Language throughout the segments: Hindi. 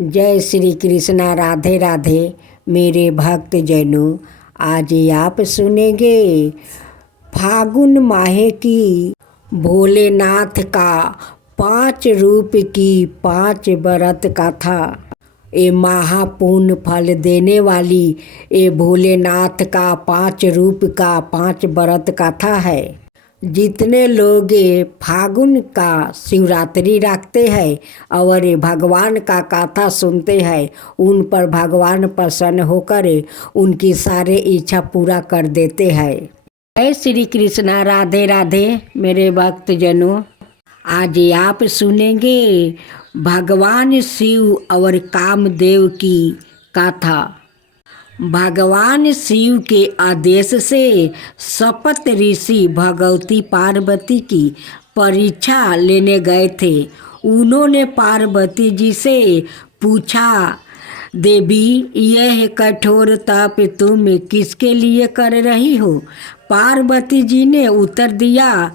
जय श्री कृष्णा। राधे राधे मेरे भक्त जनों। आज आप सुनेंगे फागुन माह की भोलेनाथ का 5 रूप की 5 व्रत कथा। ये महापुण्य फल देने वाली ये भोलेनाथ का 5 रूप का 5 व्रत कथा है। जितने लोग फागुन का शिवरात्रि रखते हैं और भगवान का कथा सुनते हैं, उन पर भगवान प्रसन्न होकर उनकी सारे इच्छा पूरा कर देते हैं। जय श्री कृष्णा। राधे राधे मेरे भक्त जनों। आज आप सुनेंगे भगवान शिव और कामदेव की कथा। भगवान शिव के आदेश से शपथ ऋषि भगवती पार्वती की परीक्षा लेने गए थे। उन्होंने पार्वती जी से पूछा, देवी यह कठोर तप तुम किसके लिए कर रही हो? पार्वती जी ने उत्तर दिया,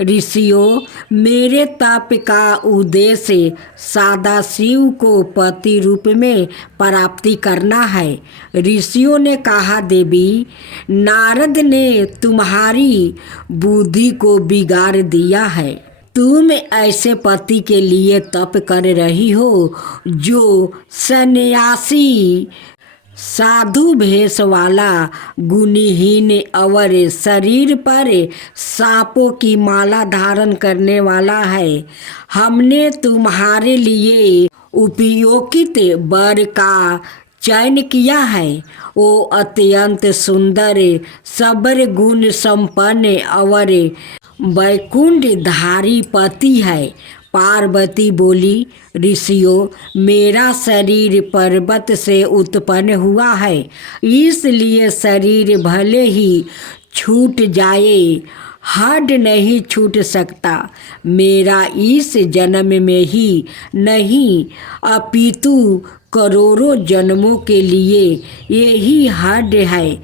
ऋषियों, मेरे तप का उद्देश्य सदा शिव को पति रूप में प्राप्ति करना है। ऋषियों ने कहा, देवी, नारद ने तुम्हारी बुद्धि को बिगाड़ दिया है। तुम ऐसे पति के लिए तप कर रही हो जो सन्यासी, साधु भेष वाला, गुणहीन और शरीर पर सांपों की माला धारण करने वाला है। हमने तुम्हारे लिए उपयोगित वर का चयन किया है। वो अत्यंत सुंदर, सबर गुण संपन्न और वैकुंठ धारी पति है। पार्वती बोली, ऋषियों, मेरा शरीर पर्वत से उत्पन्न हुआ है, इसलिए शरीर भले ही छूट जाए, हड्ड नहीं छूट सकता। मेरा इस जन्म में ही नहीं अपितु करोड़ों जन्मों के लिए यही हड्ड है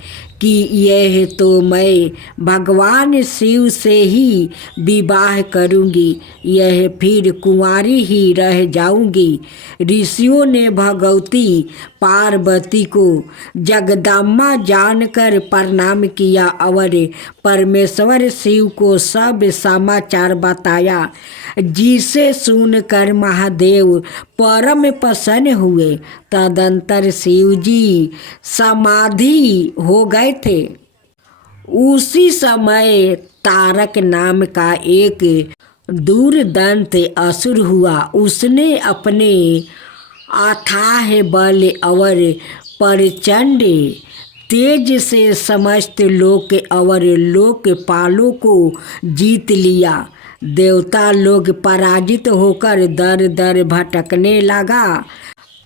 कि यह तो मैं भगवान शिव से ही विवाह करूंगी, यह फिर कुंवारी ही रह जाऊंगी। ऋषियों ने भगवती पार्वती को जगदम्बा जानकर प्रणाम किया और परमेश्वर शिव को सब समाचार बताया, जिसे सुनकर महादेव परम प्रसन्न हुए। तदंतर शिव जी समाधि हो गए थे। उसी समय तारक नाम का एक दूरदंत असुर हुआ। उसने अपने अथाह बल और प्रचंड तेज से समस्त लोक और लोकपालों को जीत लिया। देवता लोग पराजित होकर दर दर भटकने लगा।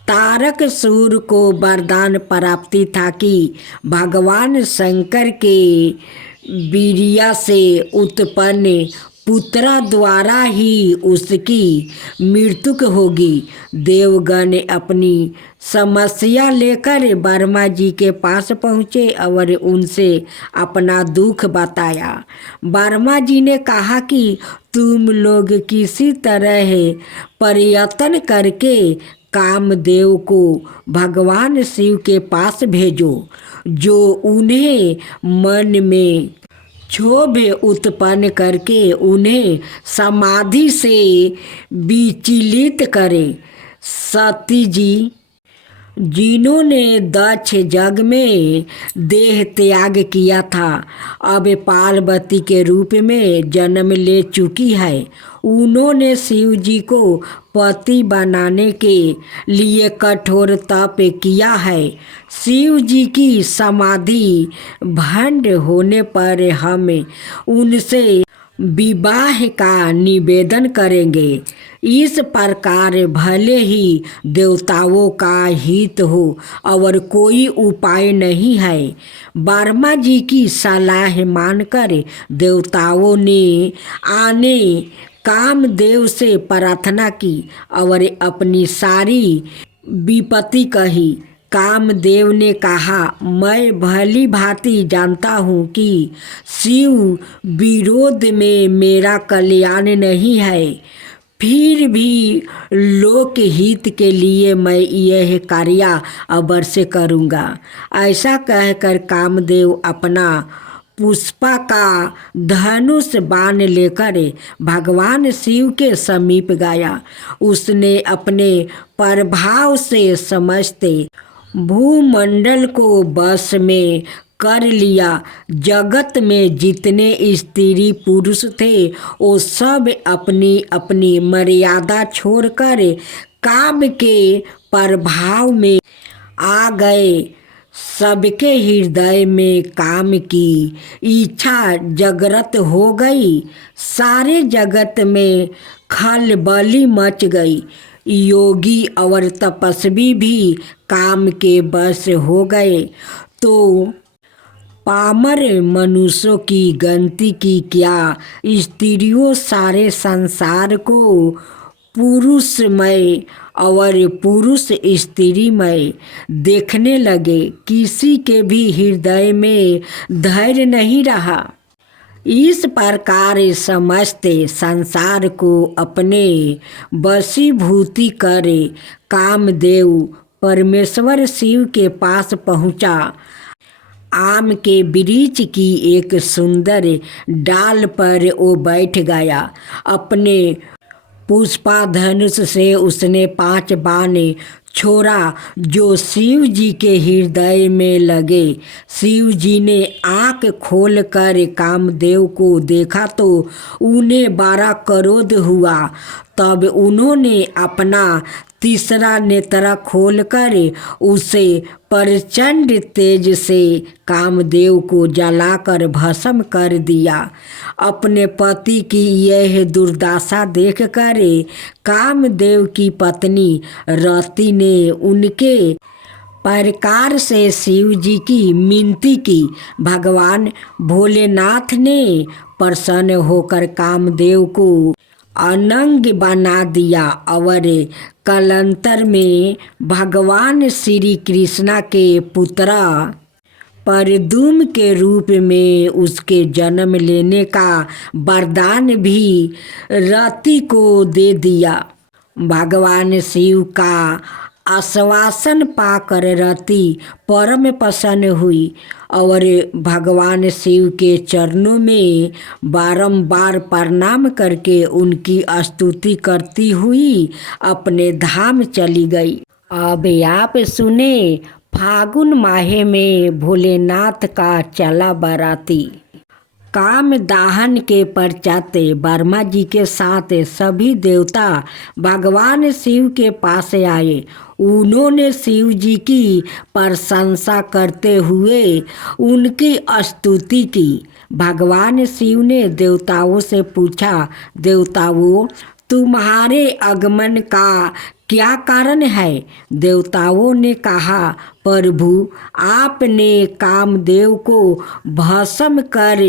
तारकासुर को वरदान प्राप्ति था कि भगवान शंकर के वीर्य से उत्पन्न पुत्रा द्वारा ही उसकी मृत्यु होगी। देवगण अपनी समस्या लेकर ब्रह्मा जी के पास पहुँचे और उनसे अपना दुख बताया। ब्रह्मा जी ने कहा कि तुम लोग किसी तरह प्रयत्न करके कामदेव को भगवान शिव के पास भेजो, जो उन्हें मन में क्षोभ उत्पन्न करके उन्हें समाधि से विचलित करे। सती जी, जिन्होंने दक्ष यज्ञ में देह त्याग किया था, अब पार्वती के रूप में जन्म ले चुकी है। उन्होंने शिव जी को पति बनाने के लिए कठोर तप किया है। शिव जी की समाधि भंग होने पर हम उनसे विवाह का निवेदन करेंगे। इस प्रकार भले ही देवताओं का हित हो और कोई उपाय नहीं है। ब्रह्मा जी की सलाह मानकर देवताओं ने आने कामदेव से प्रार्थना की और अपनी सारी विपत्ति कही। कामदेव ने कहा, मैं भली भांति जानता हूँ कि शिव विरोध में मेरा कल्याण नहीं है, फिर भी लोक हित के लिए मैं यह कार्य अवश्य करूँगा। ऐसा कहकर कामदेव अपना पुष्पा का धनुष बाण लेकर भगवान शिव के समीप गया। उसने अपने प्रभाव से समस्त भूमंडल को वश में कर लिया। जगत में जितने स्त्री पुरुष थे वो सब अपनी अपनी मर्यादा छोड़कर काम के प्रभाव में आ गए। सबके हृदय में काम की इच्छा जागृत हो गई। सारे जगत में खलबली मच गई। योगी और तपस्वी भी काम के वश हो गए। तो पामर मनुष्यों की गिनती की क्या, स्त्रियों सारे संसार को पुरुषमय और पुरुष स्त्रीमय देखने लगे। किसी के भी हृदय में धैर्य नहीं रहा। इस प्रकार समस्त संसार को अपने वशीभूति कर कामदेव परमेश्वर शिव के पास पहुँचा। आम के वृक्ष की एक सुंदर डाल पर वो बैठ गया। अपने पुष्पाधनुष से उसने 5 बाण छोड़ा जो शिव जी के हृदय में लगे। शिव जी ने आँख खोल कर कामदेव को देखा तो उन्हें बड़ा क्रोध हुआ। तब उन्होंने अपना तीसरा नेत्र खोलकर उसे प्रचंड तेज से कामदेव को जलाकर भस्म कर दिया। अपने पति की यह दुर्दशा देखकर कामदेव की पत्नी रति ने उनके प्रकार से शिव जी की मिनती की। भगवान भोलेनाथ ने प्रसन्न होकर कामदेव को अनंग बना दिया और कालांतर में भगवान श्री कृष्णा के पुत्र परदुम के रूप में उसके जन्म लेने का वरदान भी रति को दे दिया। भगवान शिव का आश्वासन पाकर रति परम प्रसन्न हुई और भगवान शिव के चरणों में बारंबार प्रणाम करके उनकी स्तुति करती हुई अपने धाम चली गई। अब आप सुने फागुन माह में भोलेनाथ का चला बाराती। काम दाहन के पश्चात वर्मा जी के साथ सभी देवता भगवान शिव के पास आए। उन्होंने शिव जी की प्रशंसा करते हुए उनकी स्तुति की। भगवान शिव ने देवताओं से पूछा, देवताओं तुम्हारे आगमन का क्या कारण है? देवताओं ने कहा, प्रभु आपने कामदेव को भस्म कर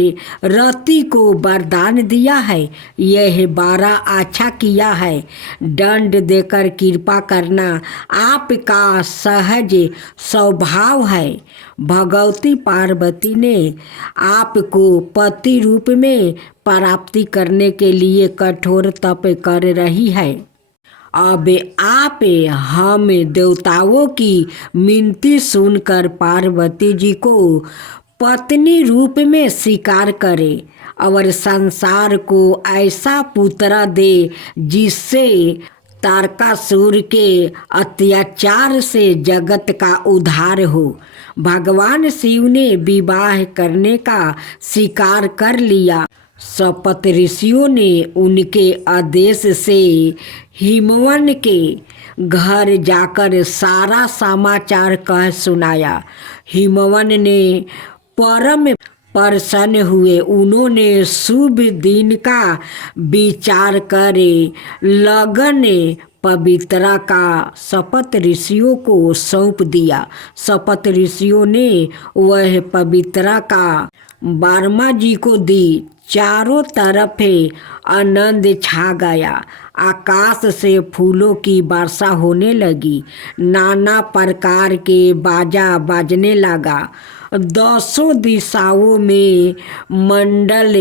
रति को वरदान दिया है, यह बड़ा अच्छा किया है। दंड देकर कृपा करना आपका सहज स्वभाव है। भगवती पार्वती ने आपको पति रूप में प्राप्ति करने के लिए कठोर तप कर रही है। अब आप हम देवताओं की मिनती सुनकर पार्वती जी को पत्नी रूप में स्वीकार करे और संसार को ऐसा पुत्र दे जिससे तारकासुर के अत्याचार से जगत का उद्धार हो। भगवान शिव ने विवाह करने का स्वीकार कर लिया। सपत ऋषियों ने उनके आदेश से हिमवन के घर जाकर सारा समाचार कह सुनाया। हिमवन ने परम प्रसन्न हुए। उन्होंने शुभ दिन का विचार करे लगन पवित्रा का शपथ ऋषियों को सौंप दिया। शपथ ऋषियों ने वह पवित्रा का वर्मा जी को दी। चारों तरफ आनंद छा गया। आकाश से फूलों की वर्षा होने लगी। नाना प्रकार के बाजा बाजने लगा। 10 दिशाओं में मंडल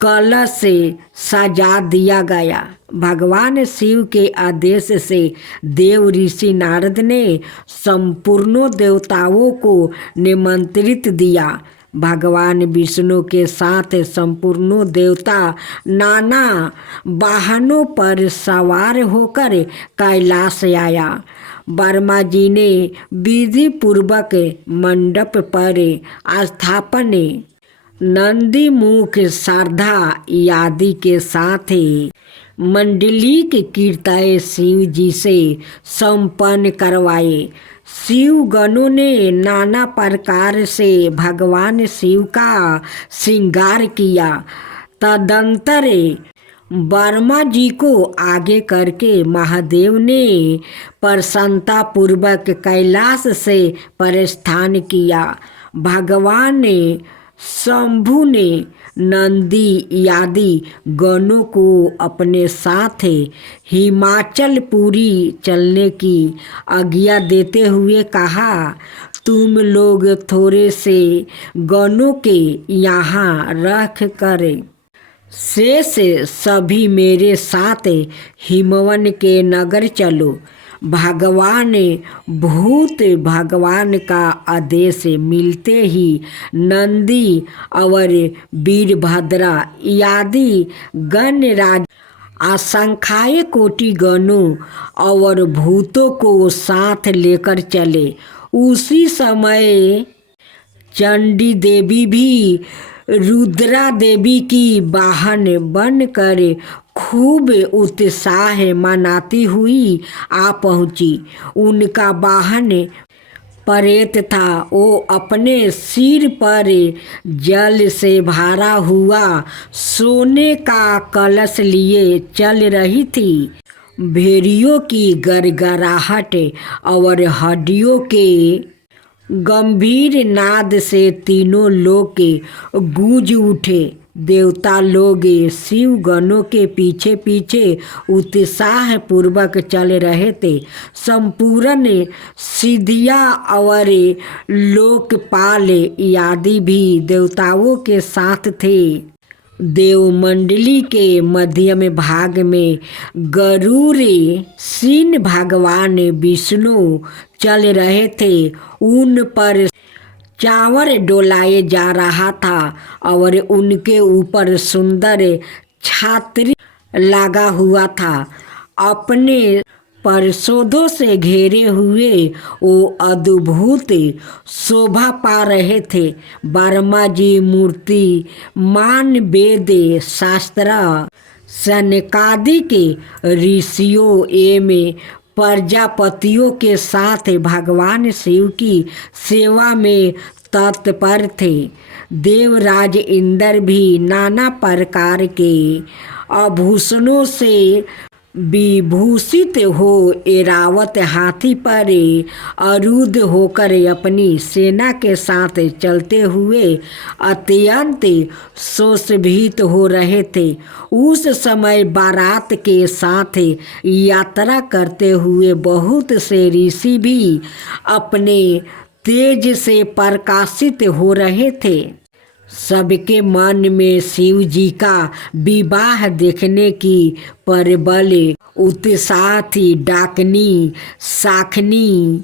कलश से सजा दिया गया। भगवान शिव के आदेश से देव ऋषि नारद ने संपूर्ण देवताओं को निमंत्रित दिया। भगवान विष्णु के साथ संपूर्ण देवता नाना वाहनों पर सवार होकर कैलाश आया। वर्मा जी ने विधि पूर्वक मंडप पर स्थापन नंदी मुख श्रद्धा आदि के साथ मंडलिक कीर्तन शिव जी से संपन्न करवाए। शिव गणों ने नाना प्रकार से भगवान शिव का श्रृंगार किया। तदंतर वर्मा जी को आगे करके महादेव ने प्रसन्नता पूर्वक कैलाश से प्रस्थान किया। भगवान शंभु ने नंदी आदि गणों को अपने साथ हिमाचलपुरी चलने की आज्ञा देते हुए कहा, तुम लोग थोड़े से गणों के यहाँ रख कर शेष सभी मेरे साथ हिमवन के नगर चलो। भगवान का आदेश मिलते ही नंदी और वीरभद्रा आदि गणराज असंख्याय कोटि गणों और भूतों को साथ लेकर चले। उसी समय चंडी देवी भी रुद्रा देवी की वाहन बनकर खूब उत्साह मनाती हुई आ पहुंची। उनका वाहन प्रेत था। वो अपने सिर पर जल से भरा हुआ सोने का कलश लिए चल रही थी। भेड़ियों की गड़गड़ाहट और हड्डियों के गंभीर नाद से तीनों लोग गूंज उठे। देवता लोग शिव गणों के पीछे पीछे उत्साह पूर्वक चल रहे थे। संपूर्ण सिद्धिया और लोकपाल आदि भी देवताओं के साथ थे। देवमंडली के मध्यम भाग में गरुड़ सिंह भगवान विष्णु चल रहे थे। उन पर चावर डोलाए जा रहा था और उनके ऊपर सुंदर छात्री लगा हुआ था। अपने पार्षदों से घेरे हुए वो अद्भुत शोभा पा रहे थे। वर्मा जी मूर्ति मान वेद शास्त्र सनकादि के ऋषियों एवं प्रजापतियों के साथ भगवान शिव की सेवा में तत्पर थे। देवराज इंद्र भी नाना प्रकार के आभूषणों से विभूषित हो ऐरावत हाथी पर आरूढ़ होकर अपनी सेना के साथ चलते हुए अत्यंत सुशोभित हो रहे थे। उस समय बारात के साथ यात्रा करते हुए बहुत से ऋषि भी अपने तेज से प्रकाशित हो रहे थे। सबके मन में शिव जी का विवाह देखने की प्रबल उत्साह थी। डाकनी, शाखनी,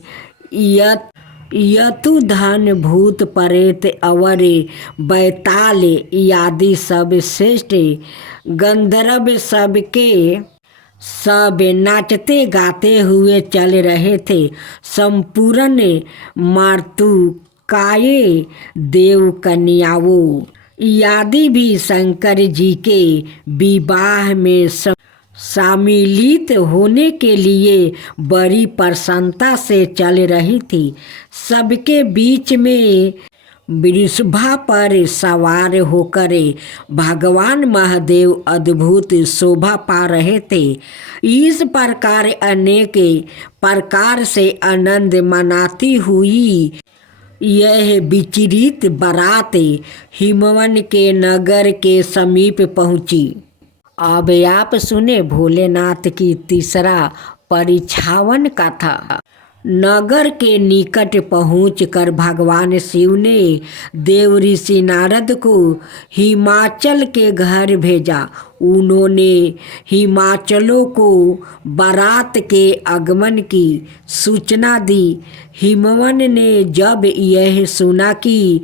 यतुधन, भूत प्रेत और बैताल आदि सब श्रेष्ठ गंधर्व सब नाचते गाते हुए चल रहे थे। संपूर्ण मातृकाय देव कन्याओं आदि भी शंकर जी के विवाह में सम्मिलित होने के लिए बड़ी प्रसन्नता से चल रही थी। सबके बीच में वृषभा पर सवार होकर भगवान महादेव अद्भुत शोभा पा रहे थे। इस प्रकार अनेक प्रकार से आनंद मनाती हुई यह विचरित बारात हिमवन के नगर के समीप पहुंची। अब आप सुने भोलेनाथ की तीसरा परिछावन कथा। नगर के निकट पहुंचकर भगवान शिव ने देव ऋषि नारद को हिमाचल के घर भेजा। उन्होंने हिमाचलों को बारात के आगमन की सूचना दी। हिमवन ने जब यह सुना कि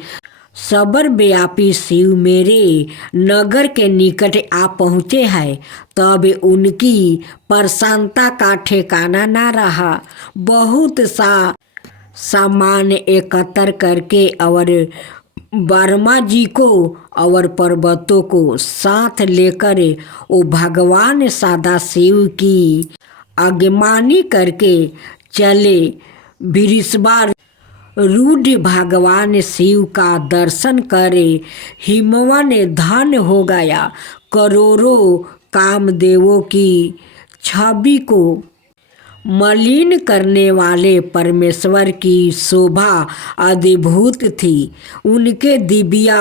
सर्वव्यापी शिव मेरे नगर के निकट आ पहुँचे हैं, तब उनकी प्रसन्नता का ठिकाना न रहा। बहुत सा सामान एकत्र करके और वर्मा जी को और पर्वतों को साथ लेकर वो भगवान सदाशिव की आगमनी करके चले। वृषभार रूढ़ भगवान शिव का दर्शन करे हिमवन धन हो गया। करोड़ों कामदेवों की छवि को मलिन करने वाले परमेश्वर की शोभा अद्भुत थी। उनके दिव्या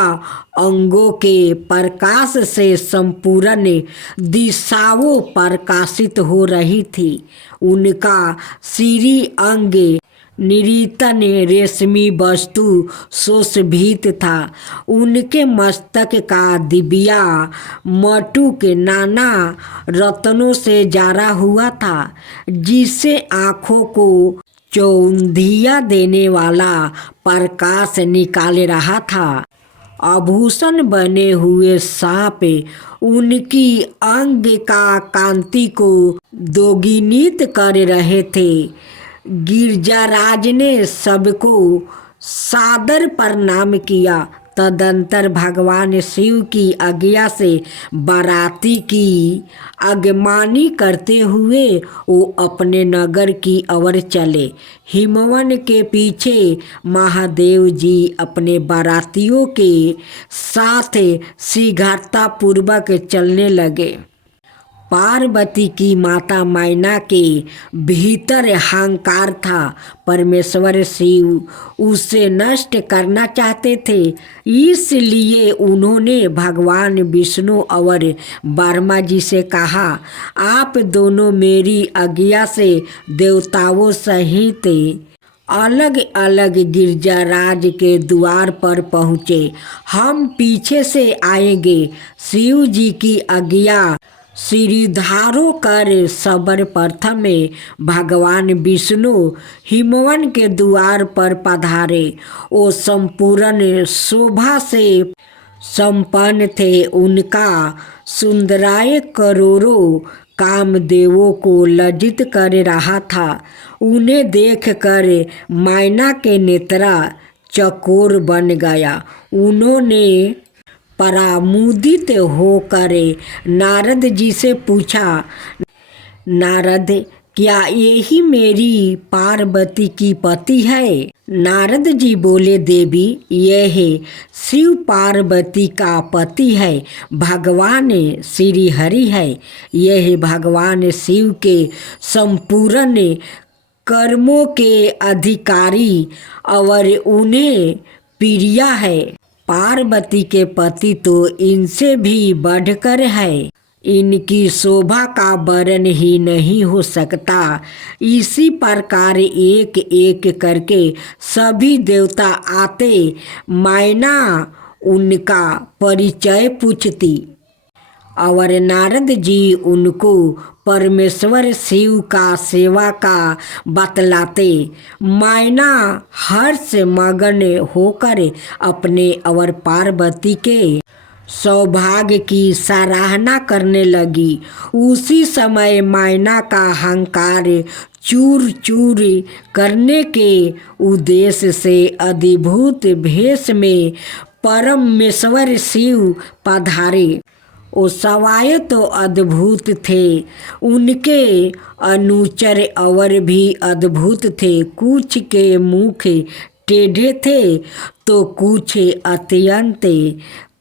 अंगों के प्रकाश से संपूर्ण दिशाओं प्रकाशित हो रही थी। उनका श्री अंग निरंतर रेशमी वस्तु सुशोभित था। उनके मस्तक का दिव्या मटुक नाना रत्नों से जड़ा हुआ था, जिससे आँखों को चौंधिया देने वाला प्रकाश निकाल रहा था। आभूषण बने हुए सांप उनकी अंग का कांति को दोगुनित कर रहे थे। गिरिजाराज ने सबको सादर प्रणाम किया। तदंतर भगवान शिव की आज्ञा से बाराती की आगमनी करते हुए वो अपने नगर की ओर चले। हिमवन के पीछे महादेव जी अपने बारातियों के साथ शीघ्रतापूर्वक चलने लगे। पार्वती की माता मैना के भीतर अहंकार था। परमेश्वर शिव उसे नष्ट करना चाहते थे, इसलिए उन्होंने भगवान विष्णु और ब्रह्मा जी से कहा, आप दोनों मेरी आज्ञा से देवताओं सहित अलग अलग गिरिजाराज के द्वार पर पहुँचे। हम पीछे से आएंगे। शिव जी की आज्ञा श्रीधारो कर सर्वप्रथम भगवान विष्णु हिमवन के द्वार पर पधारे। वो संपूर्ण शोभा से संपन्न थे। उनका सुंदराय करोड़ों कामदेवों को लज्जित कर रहा था। उन्हें देखकर मैना के नेत्रा चकोर बन गया। उन्होंने परामुदित होकर नारद जी से पूछा, नारद, क्या यही मेरी पार्वती की पति है? नारद जी बोले, देवी, यह शिव पार्वती का पति है, भगवान श्री हरि है। यह भगवान शिव के संपूर्ण कर्मों के अधिकारी और उन्हें प्रिय है। पार्वती के पति तो इनसे भी बढ़कर है। इनकी शोभा का वर्णन ही नहीं हो सकता। इसी प्रकार एक एक करके सभी देवता आते। मैना उनका परिचय पूछती और नारद जी उनको परमेश्वर शिव का सेवा का बतलाते। मैना हर्ष मगन होकर अपने और पार्वती के सौभाग्य की सराहना करने लगी। उसी समय मैना का अहंकार चूर चूर करने के उद्देश्य से अद्भुत भेष में परमेश्वर शिव पधारे। वो सवाय तो अद्भुत थे, उनके अनुचर और भी अद्भुत थे। कुछ के मुख टेढ़े थे तो कुछ अत्यंत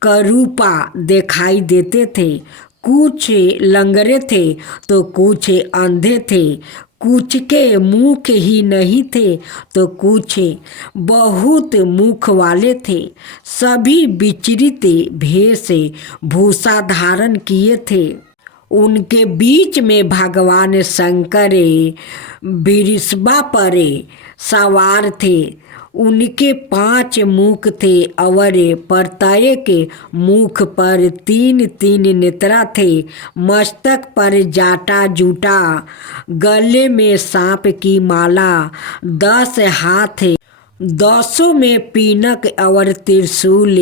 करूपा दिखाई देते थे। कुछ लंगड़े थे तो कुछ अंधे थे। कुछ के मुख ही नहीं थे तो कुछ बहुत मुख वाले थे। सभी विचित्र भेष भूषा धारण किए थे। उनके बीच में भगवान शंकर बिरसबा पर सवार थे। उनके 5 मुख थे और प्रत्येक मुख पर 3-3 नेत्र थे। मस्तक पर जाटा जूटा, गले में सांप की माला, 10 हाथ, 10 में पीनक और त्रिशूल,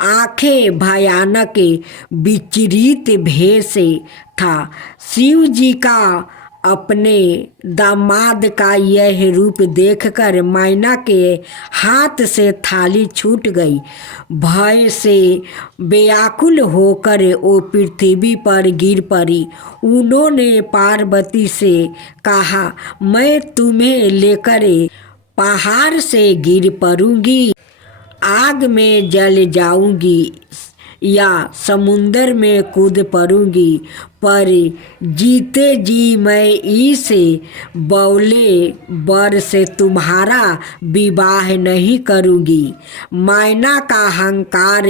आंखें भयानक विचरित भेष था। शिव जी का अपने दामाद का यह रूप देखकर मैना के हाथ से थाली छूट गई। भय से व्याकुल होकर वो पृथ्वी पर गिर पड़ी। उन्होंने पार्वती से कहा, मैं तुम्हें लेकर पहाड़ से गिर पड़ूंगी, आग में जल जाऊंगी या समुंदर में कूद पड़ूंगी, पर जीते जी मैं इस बौले वर से तुम्हारा विवाह नहीं करूंगी। मैना का अहंकार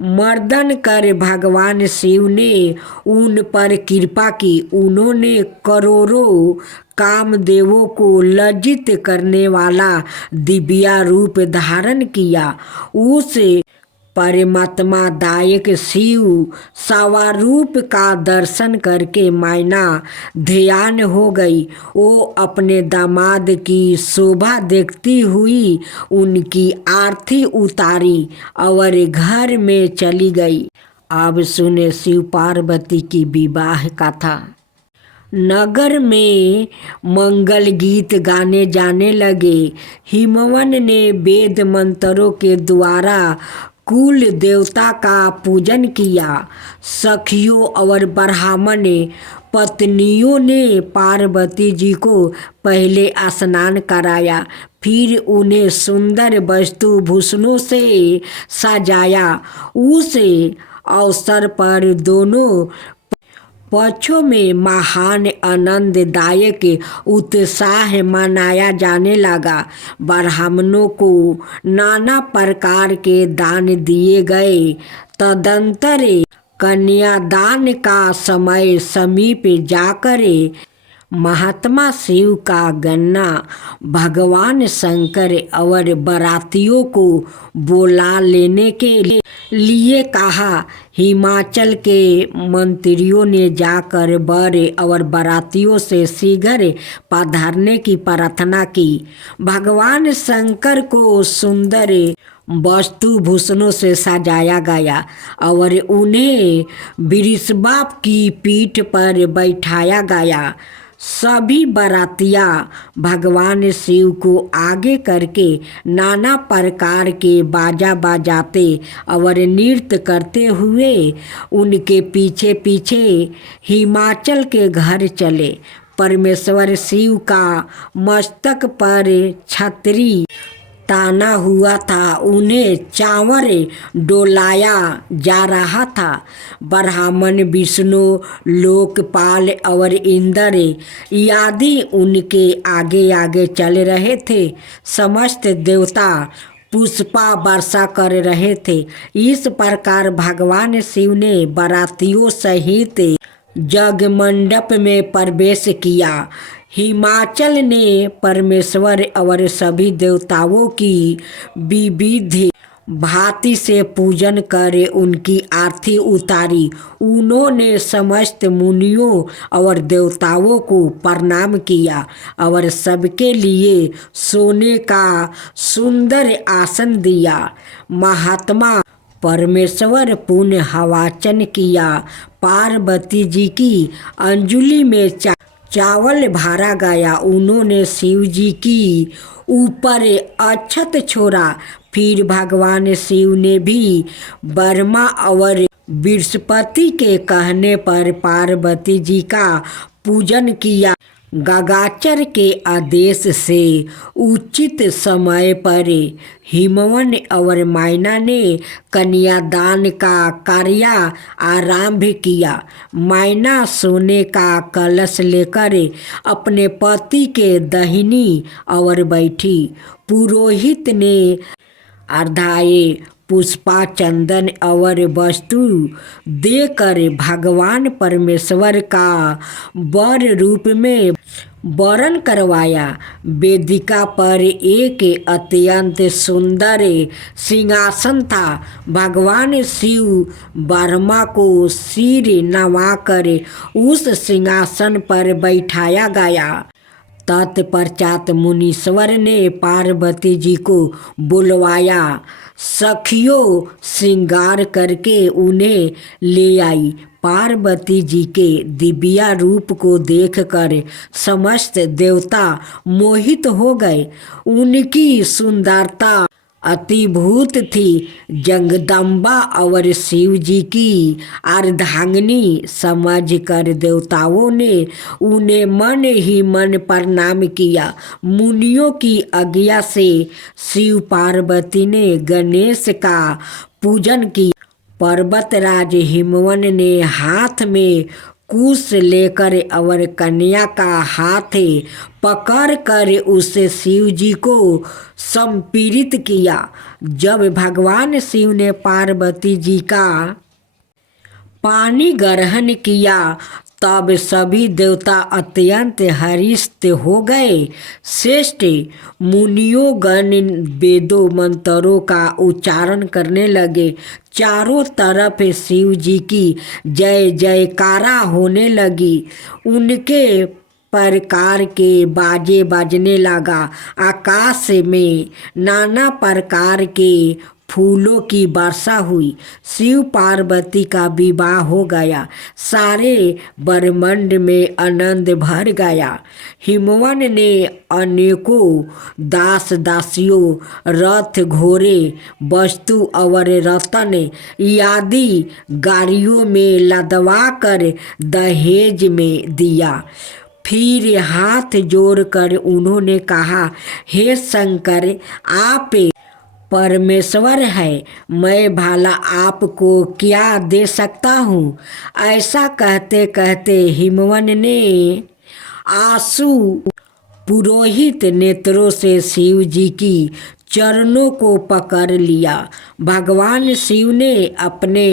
मर्दन कर भगवान शिव ने उन पर कृपा की। उन्होंने करोड़ों कामदेवों को लज्जित करने वाला दिव्या रूप धारण किया। उस परमात्मा दायक शिव स्वरूप का दर्शन करके मैना ध्यान हो गई। वो अपने दामाद की शोभा देखती हुई उनकी आरती उतारी और घर में चली गई। अब सुने शिव पार्वती की विवाह कथा। नगर में मंगल गीत गाने जाने लगे। हिमवन ने वेद मंत्रों के द्वारा कुल देवता का पूजन किया। सखियों और ब्राह्मण पत्नियों ने पार्वती जी को पहले स्नान कराया, फिर उन्हें सुंदर वस्तु भूषणों से सजाया। उस अवसर पर दोनों पक्षों में महान आनंददायक उत्साह मनाया जाने लगा। ब्राह्मणों को नाना प्रकार के दान दिए गए। तदंतर कन्यादान का समय समीप जाकर महात्मा शिव का गन्ना भगवान शंकर और बारातियों को बुला लेने के लिए कहा। हिमाचल के मंत्रियों ने जाकर वर और बारातियों से शीघ्र पधारने की प्रार्थना की। भगवान शंकर को सुंदर वस्तु भूषणों से सजाया गया और उन्हें बिरसबा की पीठ पर बैठाया गया। सभी बारातिया भगवान शिव को आगे करके नाना प्रकार के बाजा बजाते और नृत्य करते हुए उनके पीछे पीछे हिमाचल के घर चले। परमेश्वर शिव का मस्तक पर छतरी ताना हुआ था, उन्हें चावर डोलाया जा रहा था। ब्राह्मण, विष्णु, लोकपाल और इंद्र आदि उनके आगे आगे चल रहे थे। समस्त देवता पुष्पा वर्षा कर रहे थे। इस प्रकार भगवान शिव ने बारातियों सहित जगमंडप में प्रवेश किया। हिमाचल ने परमेश्वर और सभी देवताओं की विविध भांति से पूजन कर उनकी आरती उतारी। उन्होंने समस्त मुनियों और देवताओं को प्रणाम किया और सबके लिए सोने का सुंदर आसन दिया। महात्मा परमेश्वर पुण्य हवाचन किया। पार्वती जी की अंजलि में चावल भरा गया। उन्होंने शिव जी की ऊपर अक्षत छोड़ा। फिर भगवान शिव ने भी ब्रह्मा और बृहस्पति के कहने पर पार्वती जी का पूजन किया। गगाचर के आदेश से उचित समय पर हिमवन और मैना ने कन्यादान का कार्य आरंभ किया। मैना सोने का कलश लेकर अपने पति के दाहिनी ओर बैठी। पुरोहित ने अर्घ्य पुष्पा चंदन और वस्तु देकर भगवान परमेश्वर का वर रूप में वरण करवाया। वेदिका पर एक अत्यंत सुंदर सिंहासन था। भगवान शिव ब्रह्मा को सिर नवाकर उस सिंहासन पर बैठाया गया। तत्पश्चात मुनीश्वर ने पार्वती जी को बुलवाया। सखियों श्रृंगार करके उन्हें ले आई। पार्वती जी के दिव्य रूप को देखकर समस्त देवता मोहित हो गए। उनकी सुंदरता अतिभूत थी। जगदम्बा और शिव जी की अर्धांगिनी समझकर देवताओं ने उन्हें मन ही मन प्रणाम किया। मुनियों की आज्ञा से शिव पार्वती ने गणेश का पूजन किया। पर्वतराज हिमवन ने हाथ में कुश लेकर और कन्या का हाथ पकड़ कर उसे शिव जी को संपीड़ित किया। जब भगवान शिव ने पार्वती जी का पानी ग्रहण किया तब सभी देवता अत्यंत हर्षित हो गए। श्रेष्ठ मुनियों गण वेदों मंत्रों का उच्चारण करने लगे। चारों तरफ शिव जी की जय जयकारा होने लगी। उनके प्रकार के बाजे बजने लगा। आकाश में नाना प्रकार के फूलों की वर्षा हुई। शिव पार्वती का विवाह हो गया। सारे ब्रह्मांड में आनंद भर गया। हिमवन ने अनेकों दास दासियों, रथ घोड़े, वस्तु और रत्न आदि गाड़ियों में लदवा कर दहेज में दिया। फिर हाथ जोड़कर उन्होंने कहा, हे शंकर, आप परमेश्वर है, मैं भला आपको क्या दे सकता हूँ। ऐसा कहते कहते हिमवन ने आंसू पुरोहित नेत्रों से शिव जी की चरणों को पकड़ लिया। भगवान शिव ने अपने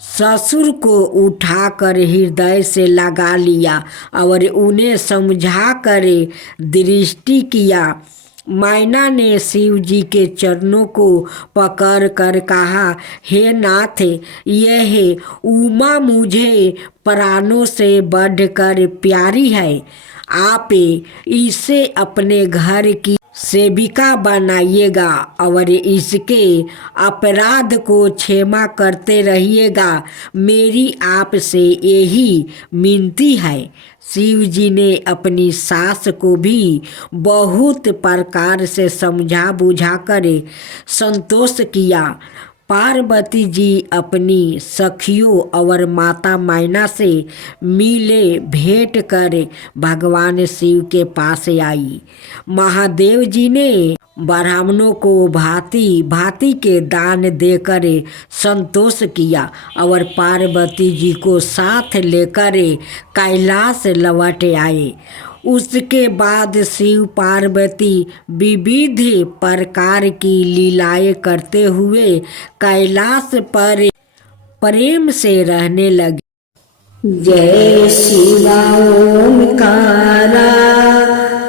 ससुर को उठाकर हृदय से लगा लिया और उन्हें समझाकर दृष्टि किया। मैना ने शिव जी के चरणों को पकड़ कर कहा, हे नाथ, यह उमा मुझे प्राणों से बढ़कर प्यारी है। आप इसे अपने घर की सेविका बनाइएगा और इसके अपराध को क्षमा करते रहिएगा। मेरी आपसे यही विनती है। शिव जी ने अपनी सास को भी बहुत प्रकार से समझा बुझा कर संतोष किया। पार्वती जी अपनी सखियों और माता मैना से मिले भेंट कर भगवान शिव के पास आई। महादेव जी ने ब्राह्मणों को भांति भांति के दान देकर संतोष किया और पार्वती जी को साथ लेकर कैलाश लौट आए। उसके बाद शिव पार्वती विविध प्रकार की लीलाएं करते हुए कैलाश पर प्रेम से रहने लगे। जय शिवा ओमकारा,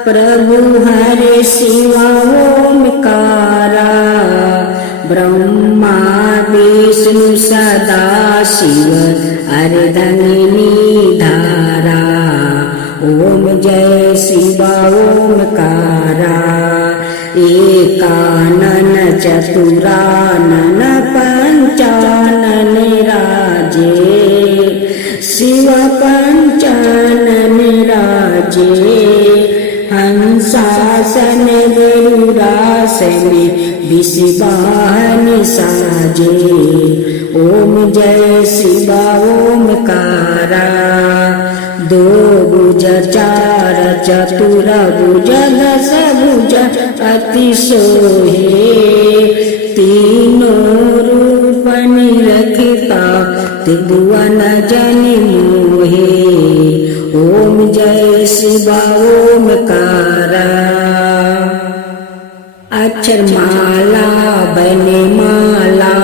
प्रभु हरे शिवा ओमकारा, ब्रह्मा विष्णु सदा शिव अर्धंगिनी धारा। ओम जय शिवा ओमकारा, एकानन चतुरानन पंचानन राजे, शिव पंचानन राजे, हंसासन गरुड़ासन विषवाहन साजे। ओम जय शिवा ओमकारा, दो भुज चार चतुर भुज दस भुज अति सोहे, तीनों रूप निरखता त्रिभुवन जन मोहे। ओम जय शिवा ओमकारा, अक्षर माला बने माला,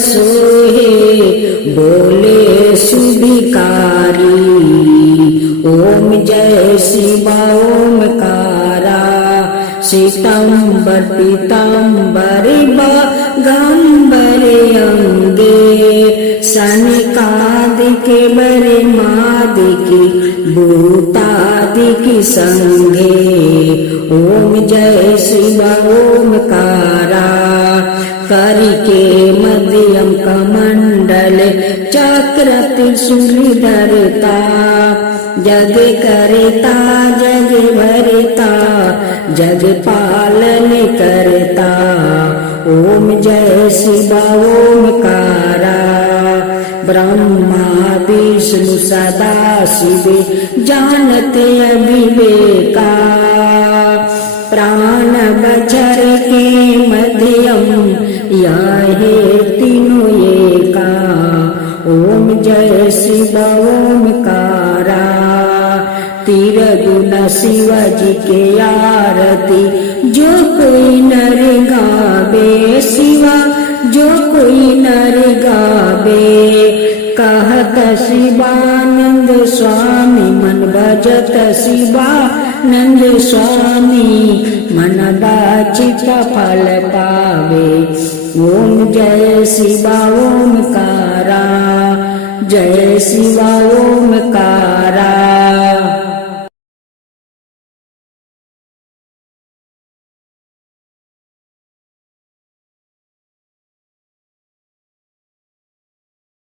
सोहे बोले सुभिकारी। ओम जय शिवा ओमकारा श्वेतांबर पीतांबर बागंबर अंगे सनकादिके बरे मादिकी भूतादिकी संगे। ओम जय शिवा ओमकारा करिके मध्यम कमंडल चक्र त्रिशूलधरता जग करता जग भरता जग पालन करता। ओम जय शिवा ओमकारा ब्रह्मा विष्णु सदा शिव जानते अविवेका। प्राण बचर के मध्यम यह तीनों एका। ओम जय शिवा ओमकारा तिरगुण शिव जी के आरती जो कोई नर गावे शिवा जो कोई नर गावे। कहत शिवानंद स्वामी मन भजत शिवानंद स्वामी मन बाचित फल पावे। ओम जय शिवा ओमकारा जय शिवा ओमकारा।